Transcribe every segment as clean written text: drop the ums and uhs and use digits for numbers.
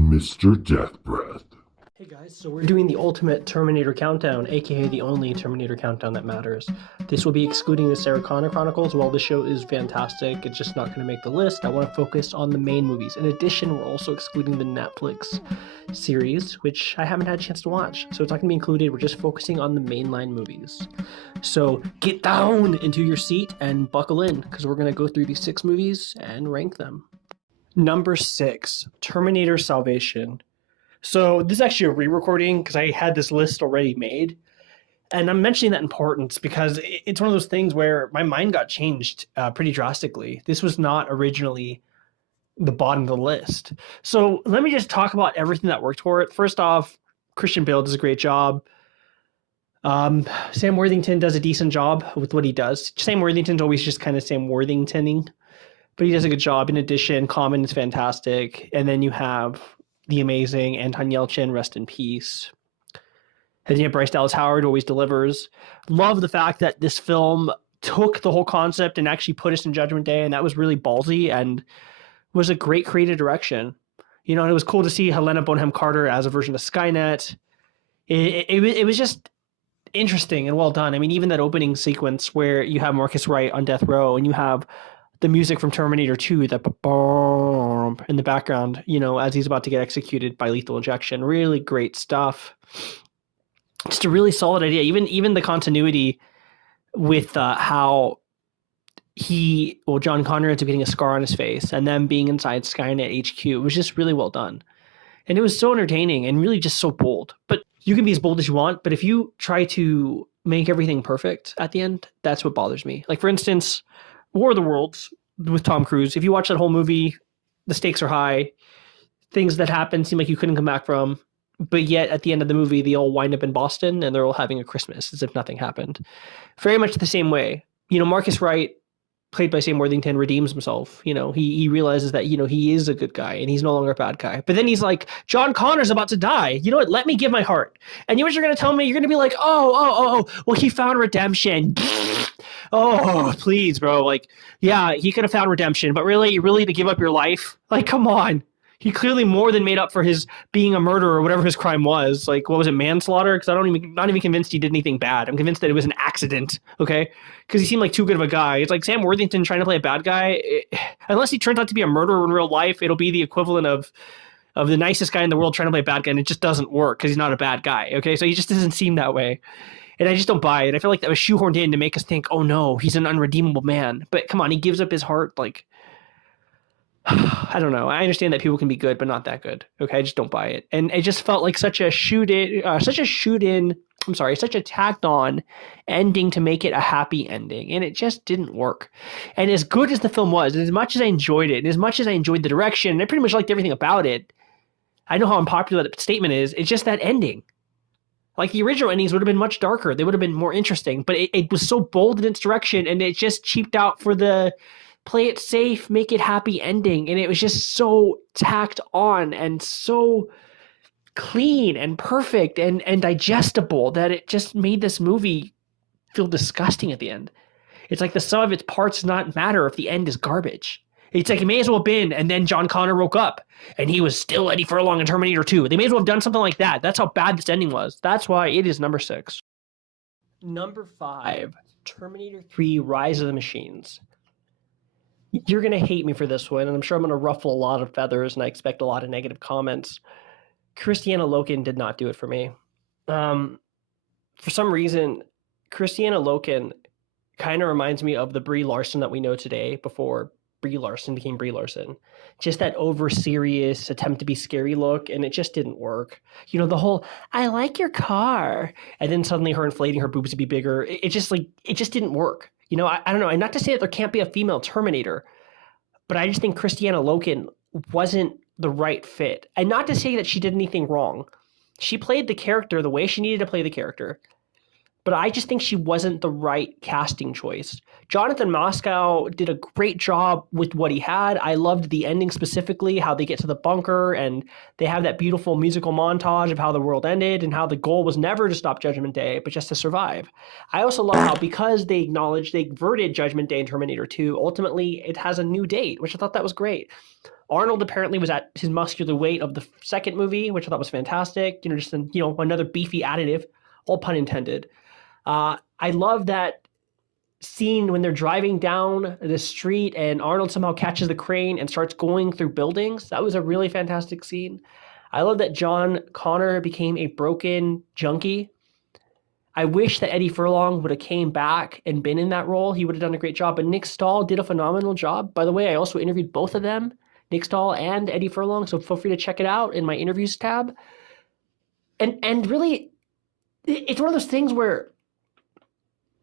Mr. Death Breath. Hey guys, so we're doing the ultimate Terminator countdown, aka the only Terminator countdown that matters. This will be excluding the Sarah Connor Chronicles. While the show is fantastic, it's just not going to make the list. I want to focus on the main movies. In addition, we're also excluding the Netflix series, which I haven't had a chance to watch. So it's not going to be included. We're just focusing on the mainline movies. So get down into your seat and buckle in, because we're going to go through these 6 movies and rank them. Number 6, Terminator Salvation. So this is actually a re-recording because I had this list already made. And I'm mentioning that importance because it's one of those things where my mind got changed pretty drastically. This was not originally the bottom of the list. So let me just talk about everything that worked for it. First off, Christian Bale does a great job. Sam Worthington does a decent job with what he does. Sam Worthington's always just kind of Sam Worthingtoning, but he does a good job. In addition, Common is fantastic. And then you have the amazing Anton Yelchin, rest in peace. And you have Bryce Dallas Howard, always delivers. Love the fact that this film took the whole concept and actually put us in Judgment Day, and that was really ballsy and was a great creative direction. You know, and it was cool to see Helena Bonham Carter as a version of Skynet. It was just interesting and well done. I mean, even that opening sequence where you have Marcus Wright on death row and you have the music from Terminator II, that in the background, you know, as he's about to get executed by lethal injection. Really great stuff. Just a really solid idea. Even the continuity with how John Connor ends up getting a scar on his face and them being inside Skynet HQ was just really well done. And it was so entertaining and really just so bold. But you can be as bold as you want, but if you try to make everything perfect at the end, that's what bothers me. Like, for instance, War of the Worlds with Tom Cruise. If you watch that whole movie, the stakes are high. Things that happen seem like you couldn't come back from. But yet, at the end of the movie, they all wind up in Boston and they're all having a Christmas as if nothing happened. Very much the same way. You know, Marcus Wright, played by Sam Worthington, redeems himself. You know, he realizes that, you know, he is a good guy and he's no longer a bad guy. But then he's like, John Connor's about to die. You know what? Let me give my heart. And you know what you're going to tell me? You're going to be like, oh, well, he found redemption. Oh, please, bro. Like, yeah, he could have found redemption, but really to give up your life? Like, come on. He clearly more than made up for his being a murderer or whatever his crime was. Like, what was it, manslaughter? Because not even convinced he did anything bad. I'm convinced that it was an accident, okay? Because he seemed like too good of a guy. It's like Sam Worthington trying to play a bad guy. Unless he turns out to be a murderer in real life, it'll be the equivalent of the nicest guy in the world trying to play a bad guy, and it just doesn't work because he's not a bad guy, okay? So he just doesn't seem that way. And I just don't buy it. I feel like that was shoehorned in to make us think, oh no, he's an unredeemable man. But come on, he gives up his heart, like... I don't know. I understand that people can be good, but not that good. Okay, I just don't buy it. And it just felt like such a tacked on ending to make it a happy ending. And it just didn't work. And as good as the film was, and as much as I enjoyed it, and as much as I enjoyed the direction, and I pretty much liked everything about it, I know how unpopular that statement is. It's just that ending. Like, the original endings would have been much darker. They would have been more interesting. But it was so bold in its direction, and it just cheaped out for the... play it safe, make it happy ending. And it was just so tacked on and so clean and perfect and digestible that it just made this movie feel disgusting at the end. It's like the sum of its parts does not matter if the end is garbage. It's like it may as well have been, and then John Connor woke up and he was still Eddie Furlong in Terminator 2. They may as well have done something like that. That's how bad this ending was. That's why it is number 6. Number 5, Terminator 3 Rise of the Machines. You're going to hate me for this one, and I'm sure I'm going to ruffle a lot of feathers, and I expect a lot of negative comments. Christiana Loken did not do it for me. For some reason, Christiana Loken kind of reminds me of the Brie Larson that we know today before Brie Larson became Brie Larson. Just that over-serious attempt to be scary look, and it just didn't work. You know, the whole, I like your car, and then suddenly her inflating her boobs to be bigger. It just didn't work. You know, I don't know. And not to say that there can't be a female Terminator, but I just think Christiana Loken wasn't the right fit. And not to say that she did anything wrong. She played the character the way she needed to play the character. But I just think she wasn't the right casting choice. Jonathan Moskow did a great job with what he had. I loved the ending specifically, how they get to the bunker and they have that beautiful musical montage of how the world ended and how the goal was never to stop Judgment Day, but just to survive. I also love how, because they acknowledged they averted Judgment Day in Terminator 2, ultimately it has a new date, which I thought that was great. Arnold apparently was at his muscular weight of the second movie, which I thought was fantastic. Just another beefy additive, all pun intended. I love that scene when they're driving down the street and Arnold somehow catches the crane and starts going through buildings. That was a really fantastic scene. I love that John Connor became a broken junkie. I wish that Eddie Furlong would have came back and been in that role. He would have done a great job. But Nick Stahl did a phenomenal job. By the way, I also interviewed both of them, Nick Stahl and Eddie Furlong, so feel free to check it out in my interviews tab. And really, it's one of those things where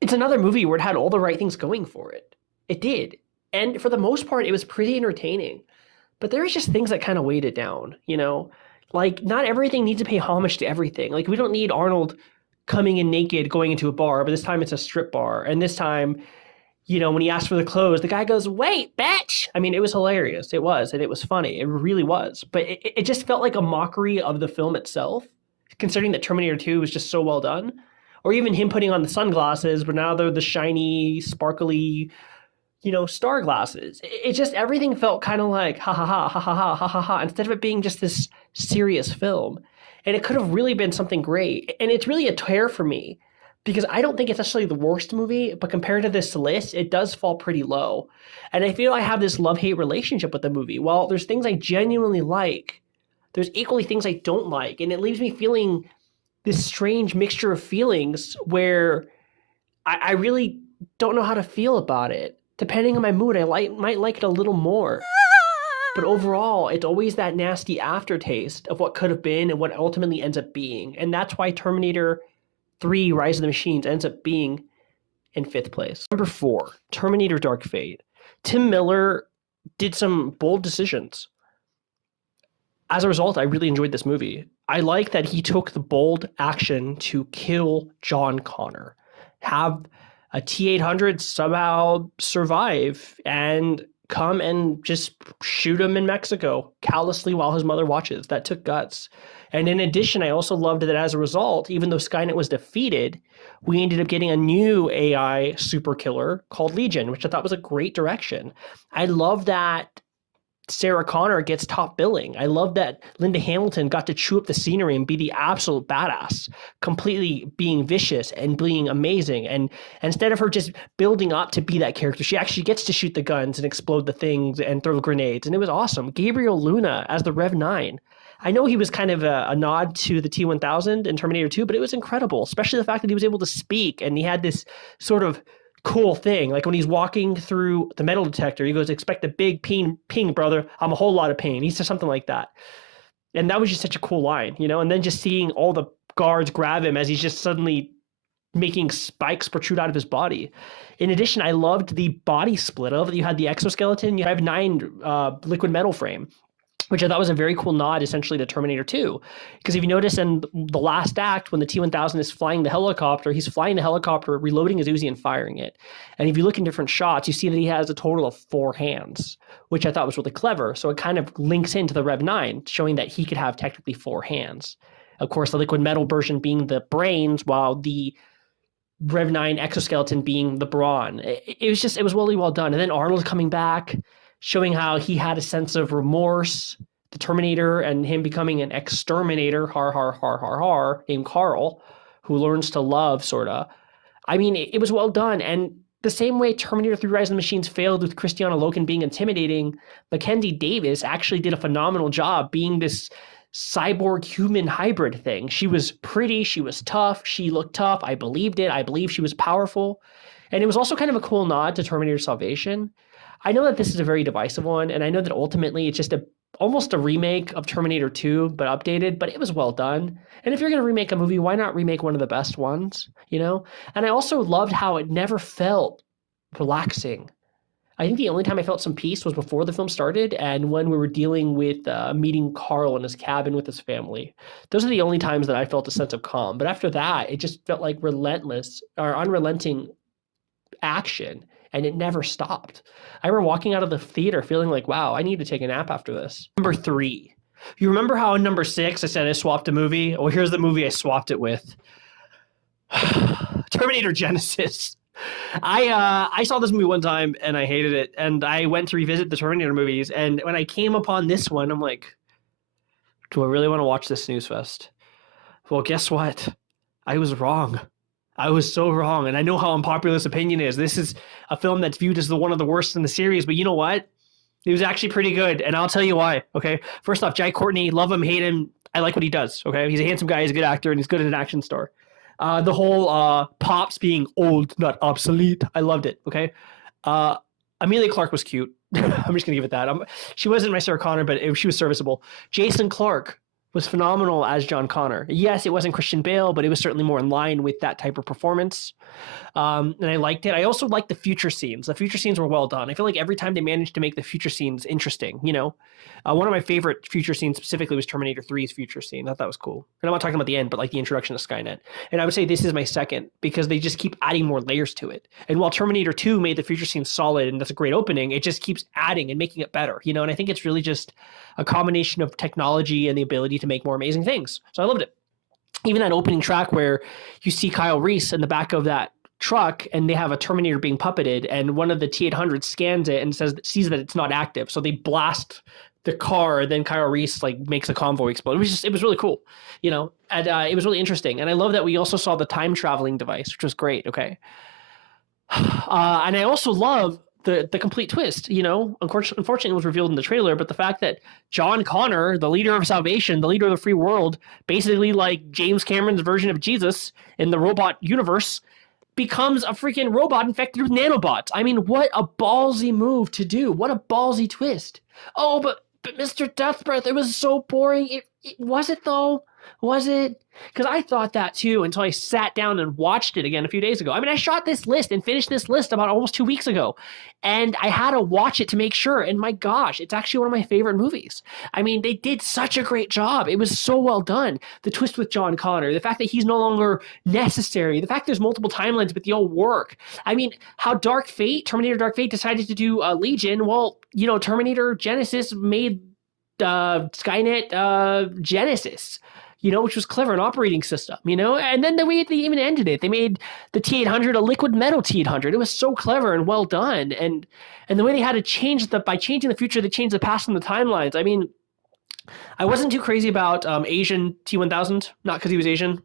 it's another movie where it had all the right things going for it. It did. And for the most part, it was pretty entertaining. But there was just things that kind of weighed it down, Like, not everything needs to pay homage to everything. Like, we don't need Arnold coming in naked, going into a bar, but this time it's a strip bar. And this time, when he asked for the clothes, the guy goes, "Wait, bitch!" I mean, it was hilarious. It was, and it was funny. It really was. But it just felt like a mockery of the film itself, considering that Terminator 2 was just so well done. Or even him putting on the sunglasses, but now they're the shiny, sparkly, star glasses. It just, everything felt kind of like, ha ha ha, ha ha ha, ha ha ha, instead of it being just this serious film. And it could have really been something great. And it's really a tear for me, because I don't think it's necessarily the worst movie, but compared to this list, it does fall pretty low. And I feel I have this love-hate relationship with the movie. While there's things I genuinely like, there's equally things I don't like. And it leaves me feeling this strange mixture of feelings where I really don't know how to feel about it. Depending on my mood, I might like it a little more. But overall, it's always that nasty aftertaste of what could have been and what ultimately ends up being. And that's why Terminator 3 Rise of the Machines ends up being in 5th place. Number 4, Terminator Dark Fate. Tim Miller did some bold decisions. As a result, I really enjoyed this movie. I like that he took the bold action to kill John Connor, have a T-800 somehow survive and come and just shoot him in Mexico callously while his mother watches. That took guts. And in addition, I also loved that as a result, even though Skynet was defeated, we ended up getting a new AI super killer called Legion, which I thought was a great direction. I love that Sarah Connor gets top billing. I love that Linda Hamilton got to chew up the scenery and be the absolute badass, completely being vicious and being amazing. And instead of her just building up to be that character, she actually gets to shoot the guns and explode the things and throw grenades. And it was awesome. Gabriel Luna as the Rev 9. I know he was kind of a nod to the T-1000 in Terminator 2, but it was incredible, especially the fact that he was able to speak and he had this sort of cool thing. Like when he's walking through the metal detector, he goes, "Expect a big ping, brother. I'm a whole lot of pain." He says something like that. And that was just such a cool line, and then just seeing all the guards grab him as he's just suddenly making spikes protrude out of his body. In addition, I loved the body split of it. You had the exoskeleton, you have 9 liquid metal frame, which I thought was a very cool nod essentially to Terminator 2. Because if you notice in the last act, when the T-1000 is flying the helicopter, he's flying the helicopter, reloading his Uzi and firing it. And if you look in different shots, you see that he has a total of 4 hands, which I thought was really clever. So it kind of links into the Rev 9, showing that he could have technically 4 hands. Of course, the liquid metal version being the brains, while the Rev 9 exoskeleton being the brawn. It was really well done. And then Arnold coming back, showing how he had a sense of remorse, the Terminator, and him becoming an exterminator, named Carl, who learns to love, sorta. I mean, it was well done. And the same way Terminator 3 Rise of the Machines failed with Christiana Loken being intimidating, Mackenzie Davis actually did a phenomenal job being this cyborg human hybrid thing. She was pretty, she was tough, she looked tough, I believed it, I believe she was powerful. And it was also kind of a cool nod to Terminator Salvation. I know that this is a very divisive one, and I know that ultimately it's just almost a remake of Terminator 2, but updated, but it was well done. And if you're going to remake a movie, why not remake one of the best ones, And I also loved how it never felt relaxing. I think the only time I felt some peace was before the film started and when we were dealing with meeting Carl in his cabin with his family. Those are the only times that I felt a sense of calm. But after that, it just felt like relentless or unrelenting action, and it never stopped. I remember walking out of the theater feeling like, wow, I need to take a nap after this. Number 3. You remember how in number 6 I said I swapped a movie? Well, here's the movie I swapped it with. Terminator Genesis. I saw this movie one time and I hated it, and I went to revisit the Terminator movies, and when I came upon this one, I'm like, do I really want to watch this snooze fest? Well, guess what? I was wrong. I was so wrong, and I know how unpopular this opinion is. This is a film that's viewed as one of the worst in the series, but you know what? It was actually pretty good, and I'll tell you why. Okay, first off, Jai Courtney, love him, hate him. I like what he does. Okay, he's a handsome guy, he's a good actor, and he's good at an action star. The whole Pops being old, not obsolete, I loved it. Okay, Amelia Clarke was cute. I'm just gonna give it that. She wasn't my Sarah Connor, but she was serviceable. Jason Clarke was phenomenal as John Connor. Yes, it wasn't Christian Bale, but it was certainly more in line with that type of performance. And I liked it. I also liked the future scenes. The future scenes were well done. I feel like every time they managed to make the future scenes interesting, you know. One of my favorite future scenes specifically was Terminator 3's future scene. I thought that was cool. And I'm not talking about the end, but like the introduction to Skynet. And I would say this is my second because they just keep adding more layers to it. And while Terminator 2 made the future scene solid and that's a great opening, it just keeps adding and making it better, you know. And I think it's really just a combination of technology and the ability to make more amazing things. So I loved it. Even that opening track where you see Kyle Reese in the back of that truck and they have a Terminator being puppeted and one of the T-800s scans it and sees that it's not active. So they blast the car, and then Kyle Reese like makes a convoy explode. It was really cool, you know, and it was really interesting. And I love that we also saw the time traveling device, which was great. Okay. And I also love the complete twist, you know. Unfortunately, it was revealed in the trailer, but the fact that John Connor, the leader of Salvation, the leader of the free world, basically like James Cameron's version of Jesus in the robot universe, becomes a freaking robot infected with nanobots. I mean, what a ballsy move to do. What a ballsy twist. Oh, but Mr. Deathbreath, it was so boring. It was it though? Was it? Because I thought that too until I sat down and watched it again a few days ago. I mean, I shot this list and finished this list about almost 2 weeks ago. And I had to watch it to make sure. And my gosh, it's actually one of my favorite movies. I mean, they did such a great job. It was so well done. The twist with John Connor, the fact that he's no longer necessary, the fact there's multiple timelines, but they all work. I mean, how Terminator Dark Fate decided to do Legion. Well, you know, Terminator Genesis made Skynet Genesis, you know, which was clever, an operating system, you know, and then the way they even ended it, they made the T-800 a liquid metal T-800. It was so clever and well done. And the way they had to by changing the future, they changed the past and the timelines. I mean, I wasn't too crazy about Asian T-1000, not because he was Asian,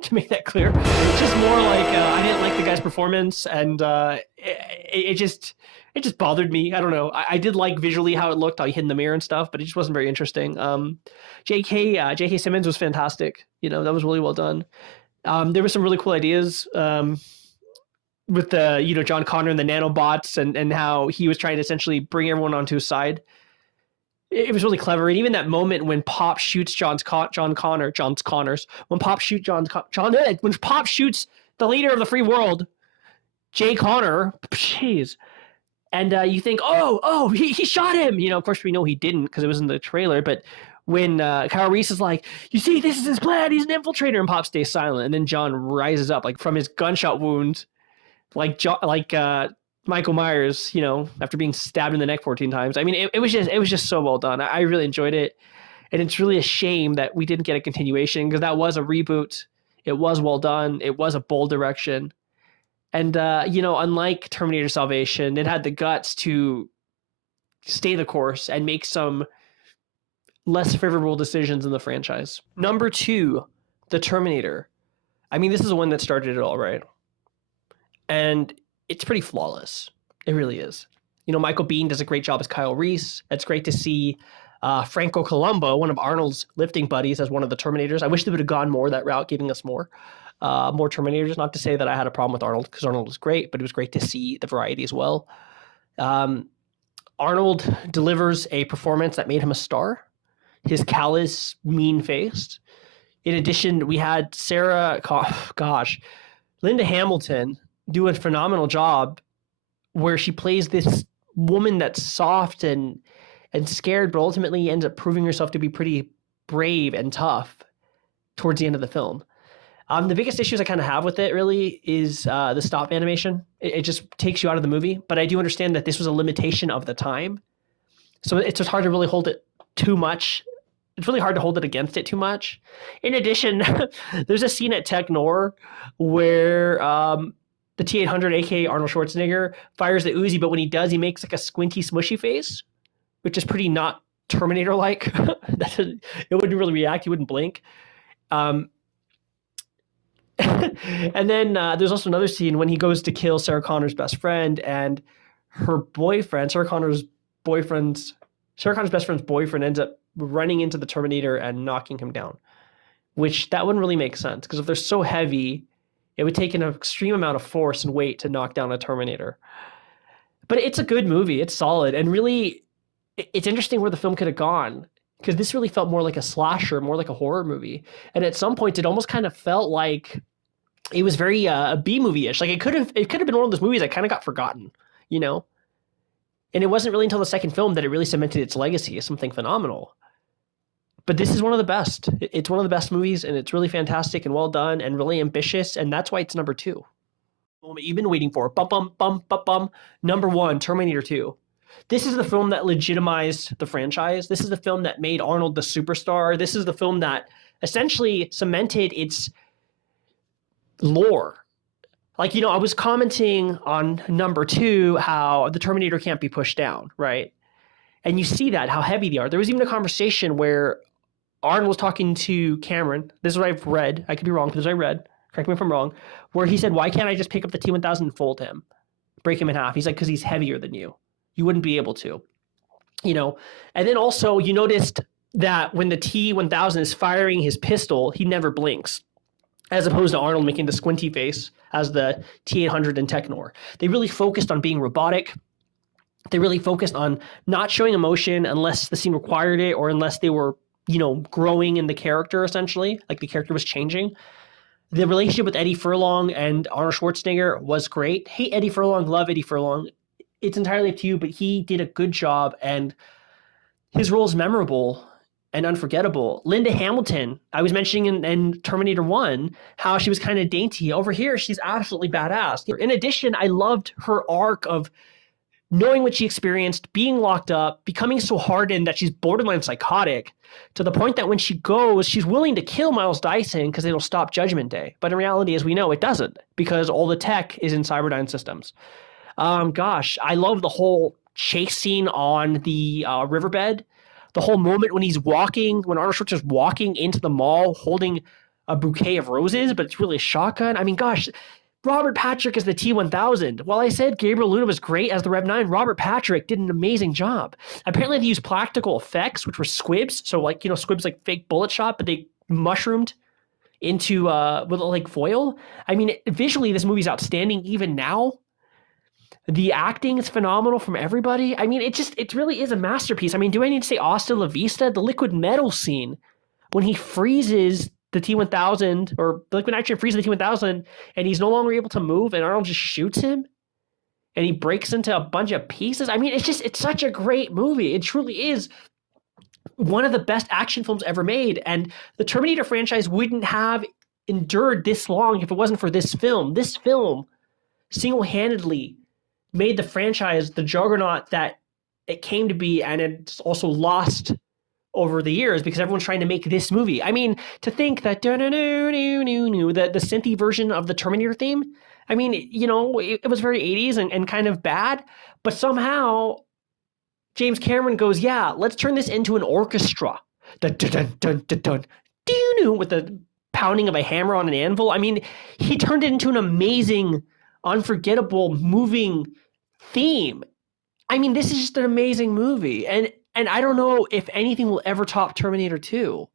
to make that clear. It's just more like I didn't like the guy's performance, and it just bothered me. I don't know. I did like visually how it looked, how he hid in the mirror and stuff, but it just wasn't very interesting. J.K. Simmons was fantastic. You know, that was really well done. There were some really cool ideas with the, you know, John Connor and the nanobots and how he was trying to essentially bring everyone onto his side. It was really clever. And even that moment when Pop shoots when Pop shoots the leader of the free world, Jay Connor, jeez. And you think, he shot him. You know, of course we know he didn't because it was in the trailer. But when Kyle Reese is like, you see, this is his plan. He's an infiltrator, and Pop stays silent. And then John rises up like from his gunshot wound, like Michael Myers, you know, after being stabbed in the neck 14 times. I mean, it was just so well done. I really enjoyed it. And it's really a shame that we didn't get a continuation because that was a reboot. It was well done. It was a bold direction. And, you know, unlike Terminator Salvation, it had the guts to stay the course and make some less favorable decisions in the franchise. Number 2, The Terminator. I mean, this is the one that started it all, right? And it's pretty flawless. It really is. You know, Michael Biehn does a great job as Kyle Reese. It's great to see Franco Columbo, one of Arnold's lifting buddies, as one of the Terminators. I wish they would have gone more that route, giving us more Terminators. Not to say that I had a problem with Arnold, because Arnold was great, but it was great to see the variety as well. Arnold delivers a performance that made him a star. His callous, mean-faced. In addition, we had Linda Hamilton do a phenomenal job where she plays this woman that's soft and scared, but ultimately ends up proving herself to be pretty brave and tough towards the end of the film. The biggest issues I kind of have with it really is the stop animation. It just takes you out of the movie, but I do understand that this was a limitation of the time. So it's just hard to really hold it too much. It's really hard to hold it against it too much. In addition, there's a scene at Tech Nor where the T-800, aka Arnold Schwarzenegger, fires the Uzi, but when he does, he makes like a squinty, smushy face, which is pretty not Terminator-like. It wouldn't really react. He wouldn't blink. And then there's also another scene when he goes to kill Sarah Connor's best friend, and her boyfriend, Sarah Connor's best friend's boyfriend ends up running into the Terminator and knocking him down, which that wouldn't really make sense, because if they're so heavy, it would take an extreme amount of force and weight to knock down a Terminator. But it's a good movie. It's solid. And really, it's interesting where the film could have gone, because this really felt more like a slasher, more like a horror movie. And at some point, it almost kind of felt like it was very a B movie-ish. Like it could have been one of those movies that kind of got forgotten, you know? And it wasn't really until the second film that it really cemented its legacy as something phenomenal. But this is one of the best. It's one of the best movies, and it's really fantastic and well done and really ambitious, and that's why it's number 2. Moment you've been waiting for. Bum, bum, bum, bum, bum. Number 1, Terminator 2. This is the film that legitimized the franchise. This is the film that made Arnold the superstar. This is the film that essentially cemented its lore. Like, I was commenting on number 2 how the Terminator can't be pushed down, right? And you see that, how heavy they are. There was even a conversation where Arnold was talking to Cameron. This is what I've read. I could be wrong, but this is what I read. Correct me if I'm wrong. Where he said, why can't I just pick up the T-1000 and fold him? Break him in half. He's like, because he's heavier than you. You wouldn't be able to. And then also you noticed that when the T-1000 is firing his pistol, he never blinks, as opposed to Arnold making the squinty face as the T-800 and Technor. They really focused on being robotic. They really focused on not showing emotion unless the scene required it, or unless they were, growing in the character, essentially, like the character was changing. The relationship with Eddie Furlong and Arnold Schwarzenegger was great. Hate Eddie Furlong, love Eddie Furlong. It's entirely up to you, but he did a good job, and his role is memorable and unforgettable. Linda Hamilton, I was mentioning in Terminator 1, how she was kind of dainty. Over here, she's absolutely badass. In addition, I loved her arc of knowing what she experienced, being locked up, becoming so hardened that she's borderline psychotic, to the point that when she goes, she's willing to kill Miles Dyson because it'll stop Judgment Day. But in reality, as we know, it doesn't, because all the tech is in Cyberdyne systems. Gosh, I love the whole chase scene on the riverbed. The whole moment when when Arnold Schwarzenegger's walking into the mall holding a bouquet of roses, but it's really a shotgun. I mean, gosh, Robert Patrick is the T-1000. While I said Gabriel Luna was great as the Rev 9, Robert Patrick did an amazing job. Apparently they used practical effects, which were squibs. So squibs like fake bullet shot, but they mushroomed into with like foil. I mean, visually this movie's outstanding even now. The acting is phenomenal from everybody. I mean, it really is a masterpiece. I mean, do I need to say Hasta La Vista? The liquid metal scene when he freezes the T-1000, or the liquid nitrogen freezes the T-1000, and he's no longer able to move, and Arnold just shoots him, and he breaks into a bunch of pieces. I mean, it's such a great movie. It truly is one of the best action films ever made, and the Terminator franchise wouldn't have endured this long if it wasn't for this film. This film single-handedly made the franchise the juggernaut that it came to be, and it's also lost over the years because everyone's trying to make this movie. I mean, to think that the synthy version of the Terminator theme, I mean, it was very 80s and kind of bad, but somehow James Cameron goes, yeah, let's turn this into an orchestra. Dun, dun, dun, dun, dun, dun, dun, with the pounding of a hammer on an anvil. I mean, he turned it into an amazing, unforgettable, moving theme. I mean, this is just an amazing movie. And I don't know if anything will ever top Terminator 2.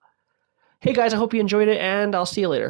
Hey guys, I hope you enjoyed it, and I'll see you later.